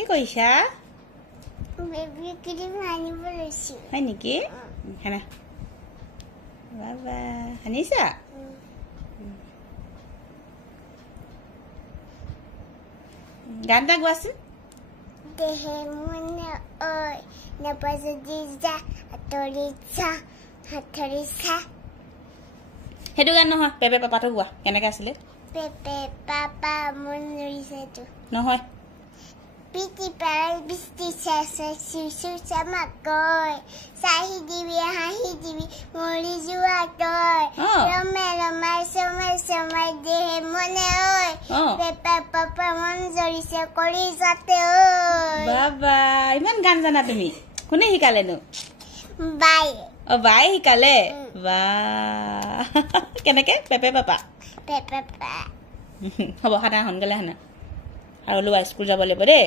কি কৈছা baby cream আনিব লৈছো হয় নেকি খানা বাবা হানিছা গান এটা গোৱাচোন দেহে মনে ঐ নবজদি যা হাতৰিছা সেইটো গান নহয় পেপে পাপাটো গোৱা কেনেকৈ আছিলে পেপে পাপা মন ৰিছেটো নহয় পিটি পেলাই বিস্তি চেছে চুচু চমকৈ চাহি দিবি হাঁহি দিবি মৰি যোৱা তই ৰমে ৰমাই চমাই দেহে মনে ঐ পেপে পাপা মন জৰিছে কৰি যাতে ঐ বাবা ইমান গান জানা তুমি কোনে শিকালেনো বাই বাই শিকালে বা কেনেকৈ পেপে পাপা পেপে পা হ'ব খানা সোনকালে খানা আৰু লোৱা স্কুল যাব লাগিব দেই